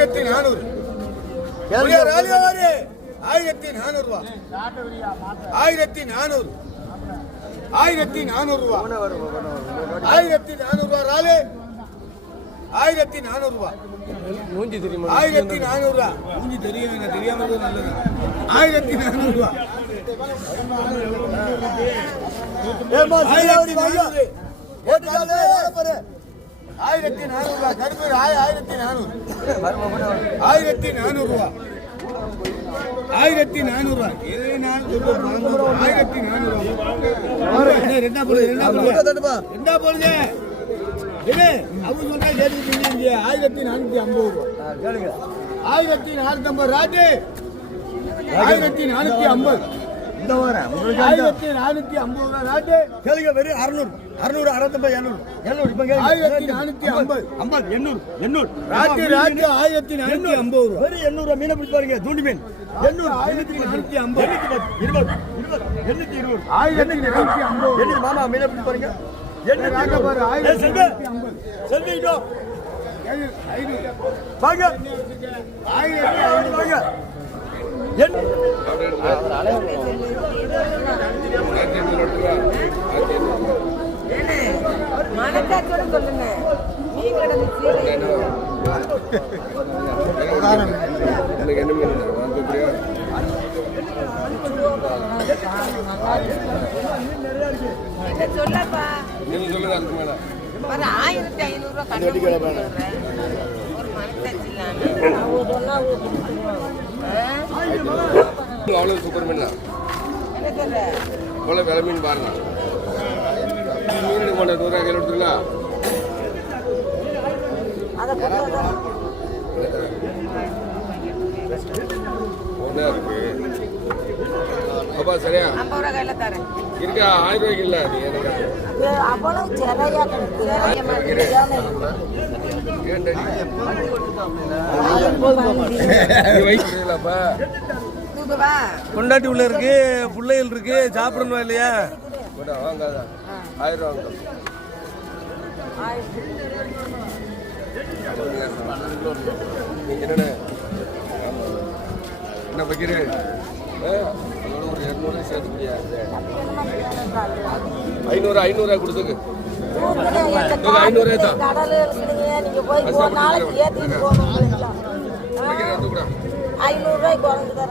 ஆயிரத்தி நானூறு. ஆயிரத்தி நானூறு ரூபா. ஆயிரத்தி நானூறு. ஆயிரத்தி நானூறு ரூபா. ஆயிரத்தி நானூறு ரூபா ராலு. ஆயிரத்தி நானூறு ரூபா. மூஞ்சி தெரியுமா? ஆயிரத்தி நானூறு ரூபா. மூஞ்சி தெரியும் நல்லது. ஆயிரத்தி நானூறு ரூபா. ஆயிரத்தி நானூறு. ஆயிரத்தி நானூறு ரூபா கருப்பு ஆய- ஆயிரத்தி நானூறு. ஆயிரத்தி நானூறு ரூபா ஆயிரத்தி நானூறு. ரூபா ஆயிரத்தி நானூறு ரூபா ரெண்டா போடுது ரெண்டா போடுது. ரெண்டா போடுது அவங்க சொன்னா கேட்டுக்கிட்டு ஆயிரத்தி நானூத்தி ஐம்பது ரூபா. ஆயிரத்தி நானூத்தி ஐம்பது ராஜு. ஆயிரத்தி நானூத்தி ஐம்பது. இந்த வாரம் ஆயிரத்தி நானூத்தி ஐம்பது ரூபா ராஜு கேளுங்க வெறும் அறுநூறு. அறுநூறு அறுபத்தொன்பது எழுநூறு எழுநூறு இப்ப. ஆயிரத்தி நானூத்தி ஐம்பது. ஐம்பது. எண்ணூறு எண்ணூறு. ராஜு ராஜு ஆயிரத்தி நானூத்தி ஐம்பது. ரூபா வெறும் எண்ணூறு மீனை பிடிச்சு பாருங்க தூண்டி மீன். எண்ணூறு ஆயிரத்தி நானூத்தி ஐம்பது. இருபது இருபது எண்ணூத்தி இருபது. ஆயிரத்தி நானூத்தி ஐம்பது. எண்ணூறு மாமா மீனை பிடிச்சு பாருங்க. ராஜா பாரு. ஆயிரத்தி செல்வி. செல்வி. வாங்க. ஆயிரத்தி வாங்க. சொல்லப்பா நீங்க சொல்லுங்க? அதுக்கு மேல. ஆயிரத்தி ஐநூறு ரூபாய் கண்ணு அவ்வளவு சூப்பர் மீன் தான் அவ்வளோ மீன் பாருங்க. மீன் எடுக்க மாட்டேன் நூறுரூவா கையில் எடுத்துங்களா ஒன்றா இருக்கு? அப்பா சரியா? ஐம்பது ரூபா கையில தரேன். இருக்கா? ஆயிரம் ரூபாய்க்கு இல்லை நீ எனக்கு அது அவ்வளவு தூக்குவா கொண்டாட்டி உள்ள இருக்கு பிள்ளைகள் இருக்கு சாப்பிடணும் இல்லையா? வாங்காத. ஆயிரம் ரூபா வாங்க. என்னண்ணே? என்ன ஒரு இரநூறு சேர்த்து முடியாது. ஐநூறு ஐநூறுரூவா கொடுத்துக்கு. ஐநூறு தான். குறைஞ்சு தர